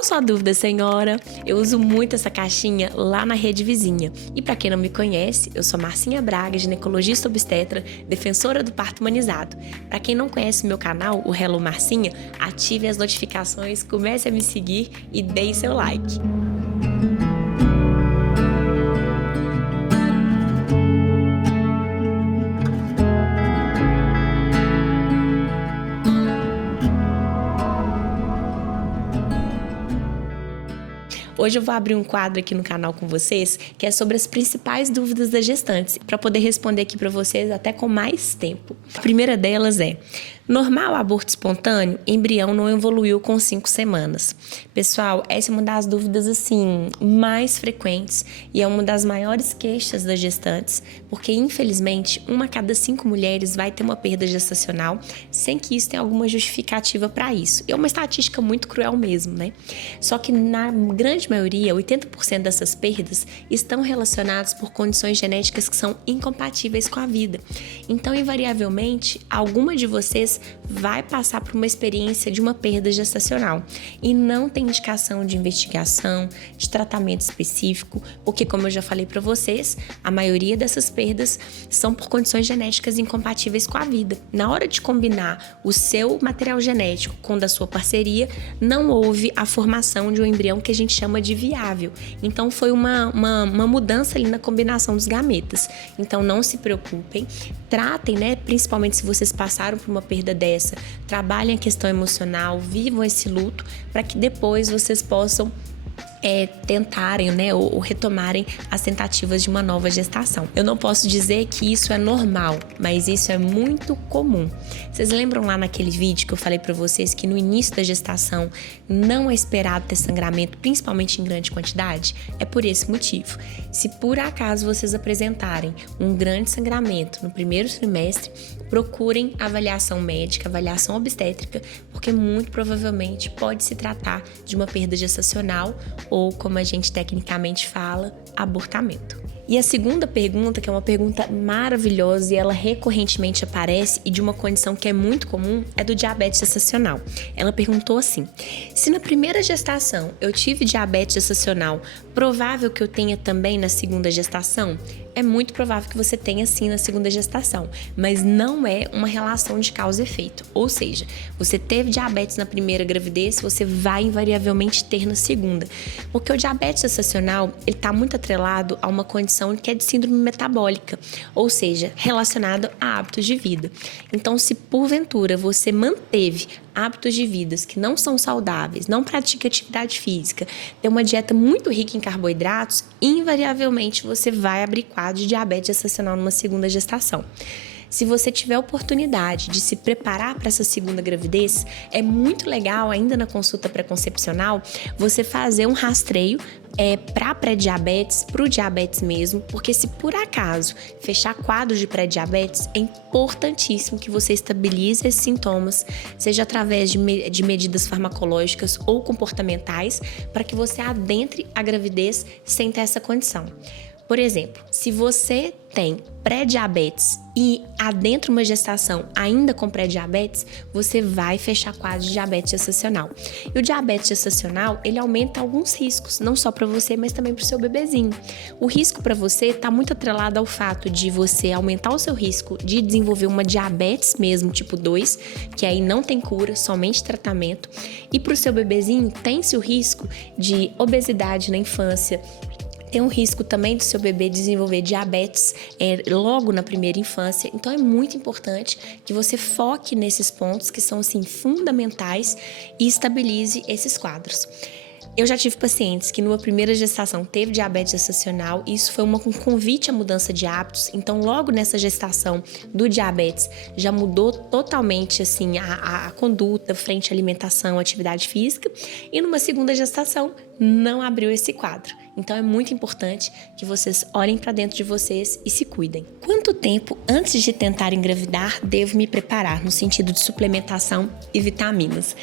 Qual sua dúvida, senhora? Eu uso muito essa caixinha lá na Rede Vizinha. E para quem não me conhece, eu sou Marcinha Braga, ginecologista obstetra, defensora do parto humanizado. Para quem não conhece o meu canal, o Hello Marcinha, ative as notificações, comece a me seguir e dê seu like. Hoje eu vou abrir um quadro aqui no canal com vocês que é sobre as principais dúvidas das gestantes, para poder responder aqui para vocês até com mais tempo. A primeira delas é: normal aborto espontâneo? Embrião não evoluiu com 5 semanas. Pessoal, essa é uma das dúvidas assim mais frequentes e é uma das maiores queixas das gestantes, porque infelizmente 1 a cada 5 mulheres vai ter uma perda gestacional sem que isso tenha alguma justificativa para isso. É uma estatística muito cruel mesmo, né? Só que na grande maioria, 80% dessas perdas estão relacionadas por condições genéticas que são incompatíveis com a vida. Então, invariavelmente, alguma de vocês vai passar por uma experiência de uma perda gestacional e não tem indicação de investigação, de tratamento específico, porque, como eu já falei para vocês, a maioria dessas perdas são por condições genéticas incompatíveis com a vida. Na hora de combinar o seu material genético com o da sua parceria, não houve a formação de um embrião que a gente chama de viável. Então, foi uma mudança ali na combinação dos gametas. Então, não se preocupem, tratem, né? Principalmente se vocês passaram por uma perda dessa, trabalhem a questão emocional, vivam esse luto, para que depois vocês possam tentarem, né, ou retomarem as tentativas de uma nova gestação. Eu não posso dizer que isso é normal, mas isso é muito comum. Vocês lembram lá naquele vídeo que eu falei para vocês que no início da gestação não é esperado ter sangramento, principalmente em grande quantidade? É por esse motivo. Se por acaso vocês apresentarem um grande sangramento no primeiro trimestre, procurem avaliação médica, avaliação obstétrica, porque muito provavelmente pode se tratar de uma perda gestacional ou, como a gente tecnicamente fala, abortamento. E a segunda pergunta, que é uma pergunta maravilhosa e ela recorrentemente aparece e de uma condição que é muito comum, é do diabetes gestacional. Ela perguntou assim: se na primeira gestação eu tive diabetes gestacional, provável que eu tenha também na segunda gestação? É muito provável que você tenha sim na segunda gestação, mas não é uma relação de causa e efeito. Ou seja, você teve diabetes na primeira gravidez, você vai invariavelmente ter na segunda. Porque o diabetes gestacional, ele está muito atrelado a uma condição que é de síndrome metabólica, ou seja, relacionado a hábitos de vida. Então, se porventura você manteve hábitos de vida que não são saudáveis, não pratica atividade física, tem uma dieta muito rica em carboidratos, invariavelmente você vai abrir quadro de diabetes gestacional numa segunda gestação. Se você tiver a oportunidade de se preparar para essa segunda gravidez, é muito legal, ainda na consulta pré-concepcional, você fazer um rastreio para pré-diabetes, para o diabetes mesmo, porque se por acaso fechar quadros de pré-diabetes, é importantíssimo que você estabilize esses sintomas, seja através de medidas farmacológicas ou comportamentais, para que você adentre a gravidez sem ter essa condição. Por exemplo, se você tem pré-diabetes e adentra uma gestação ainda com pré-diabetes, você vai fechar quadro de diabetes gestacional. E o diabetes gestacional, ele aumenta alguns riscos, não só para você, mas também para o seu bebezinho. O risco para você está muito atrelado ao fato de você aumentar o seu risco de desenvolver uma diabetes mesmo, tipo 2, que aí não tem cura, somente tratamento. E para o seu bebezinho, tem-se o risco de obesidade na infância. Tem um risco também do seu bebê desenvolver diabetes logo na primeira infância. Então, é muito importante que você foque nesses pontos que são, assim, fundamentais e estabilize esses quadros. Eu já tive pacientes que numa primeira gestação teve diabetes gestacional e isso foi um convite à mudança de hábitos. Então, logo nessa gestação do diabetes, já mudou totalmente assim, a conduta frente à alimentação, atividade física. E numa segunda gestação, não abriu esse quadro. Então, é muito importante que vocês olhem para dentro de vocês e se cuidem. Quanto tempo antes de tentar engravidar devo me preparar no sentido de suplementação e vitaminas?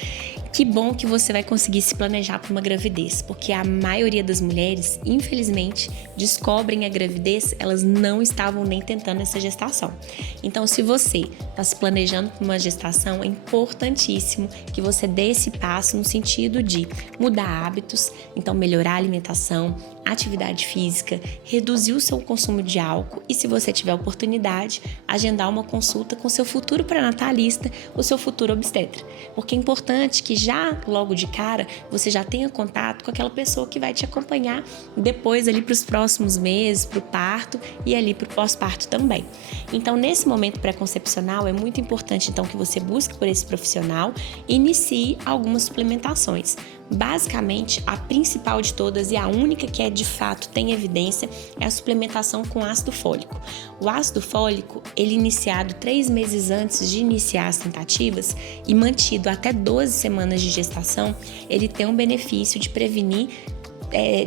Que bom que você vai conseguir se planejar para uma gravidez, porque a maioria das mulheres, infelizmente, descobrem a gravidez, elas não estavam nem tentando essa gestação. Então, se você está se planejando para uma gestação, é importantíssimo que você dê esse passo no sentido de mudar hábitos, então melhorar a alimentação, atividade física, reduzir o seu consumo de álcool e, se você tiver oportunidade, agendar uma consulta com seu futuro pré-natalista ou seu futuro obstetra. Porque é importante que já logo de cara você já tenha contato com aquela pessoa que vai te acompanhar depois ali para os próximos meses, para o parto e ali para o pós-parto também. Então, nesse momento pré-concepcional, é muito importante então que você busque por esse profissional e inicie algumas suplementações. Basicamente, a principal de todas e a única que de fato tem evidência é a suplementação com ácido fólico. O ácido fólico, ele iniciado 3 meses antes de iniciar as tentativas e mantido até 12 semanas de gestação, ele tem um benefício de prevenir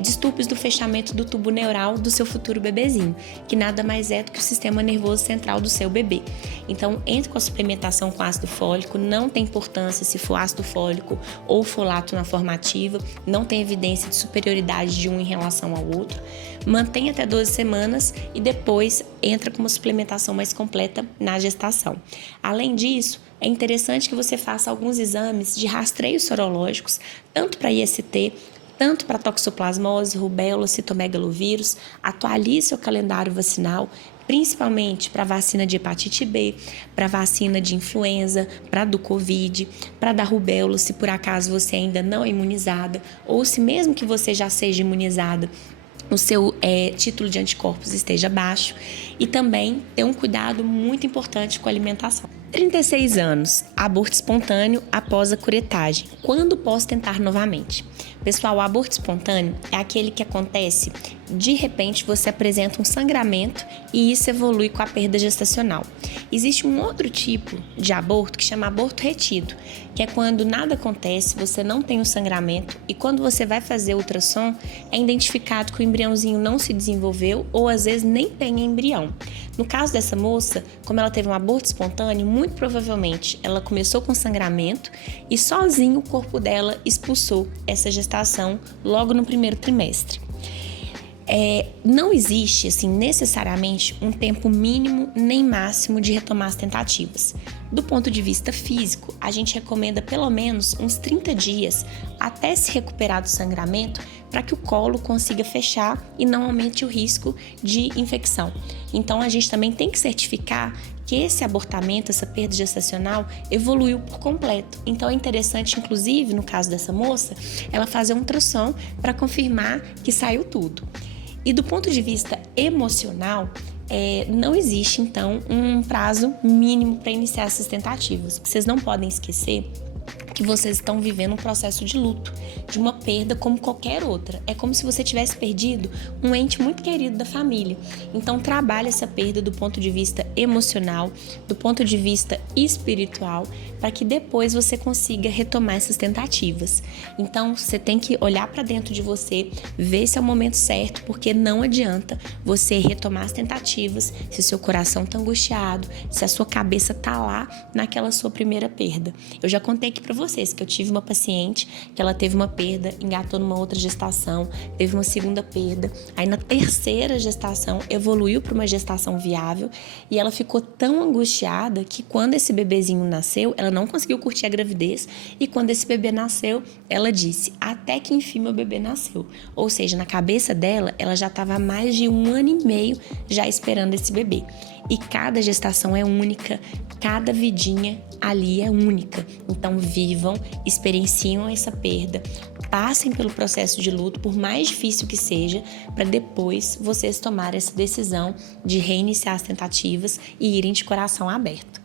distúrbios do fechamento do tubo neural do seu futuro bebezinho, que nada mais é do que o sistema nervoso central do seu bebê. Então, entre com a suplementação com ácido fólico, não tem importância se for ácido fólico ou folato na forma ativa, não tem evidência de superioridade de um em relação ao outro. Mantém até 12 semanas e depois entra com uma suplementação mais completa na gestação. Além disso, é interessante que você faça alguns exames de rastreios sorológicos, tanto para IST, tanto para toxoplasmose, rubéola, citomegalovírus, atualize seu calendário vacinal, principalmente para vacina de hepatite B, para vacina de influenza, para do Covid, para da rubéola, se por acaso você ainda não é imunizada, ou se mesmo que você já seja imunizada, o seu título de anticorpos esteja baixo, e também ter um cuidado muito importante com a alimentação. 36 anos, aborto espontâneo após a curetagem. Quando posso tentar novamente? Pessoal, o aborto espontâneo é aquele que acontece, de repente você apresenta um sangramento e isso evolui com a perda gestacional. Existe um outro tipo de aborto que chama aborto retido, que é quando nada acontece, você não tem o sangramento e quando você vai fazer ultrassom, é identificado que o embriãozinho não se desenvolveu ou às vezes nem tem embrião. No caso dessa moça, como ela teve um aborto espontâneo, muito provavelmente ela começou com sangramento e sozinho o corpo dela expulsou essa gestação logo no primeiro trimestre. Não existe, assim, necessariamente um tempo mínimo nem máximo de retomar as tentativas. Do ponto de vista físico, a gente recomenda pelo menos uns 30 dias até se recuperar do sangramento para que o colo consiga fechar e não aumente o risco de infecção. Então, a gente também tem que certificar que esse abortamento, essa perda gestacional, evoluiu por completo. Então, é interessante, inclusive, no caso dessa moça, ela fazer um ultrassom para confirmar que saiu tudo. E do ponto de vista emocional, não existe, então, um prazo mínimo para iniciar essas tentativas. Vocês não podem esquecer que vocês estão vivendo um processo de luto, de uma perda como qualquer outra. É como se você tivesse perdido um ente muito querido da família. Então, trabalhe essa perda do ponto de vista emocional, do ponto de vista espiritual, para que depois você consiga retomar essas tentativas. Então, você tem que olhar para dentro de você, ver se é o momento certo, porque não adianta você retomar as tentativas se o seu coração está angustiado, se a sua cabeça está lá naquela sua primeira perda. Eu já contei aqui para vocês que eu tive uma paciente que ela teve uma perda, engatou numa outra gestação, teve uma segunda perda, aí na terceira gestação evoluiu para uma gestação viável e ela ficou tão angustiada que quando esse bebezinho nasceu, ela não conseguiu curtir a gravidez e quando esse bebê nasceu, ela disse, até que enfim meu bebê nasceu. Ou seja, na cabeça dela, ela já estava há mais de 1 ano e meio já esperando esse bebê. E cada gestação é única, cada vidinha ali é única. Então vivam, experienciam essa perda, passem pelo processo de luto, por mais difícil que seja, para depois vocês tomarem essa decisão de reiniciar as tentativas e irem de coração aberto.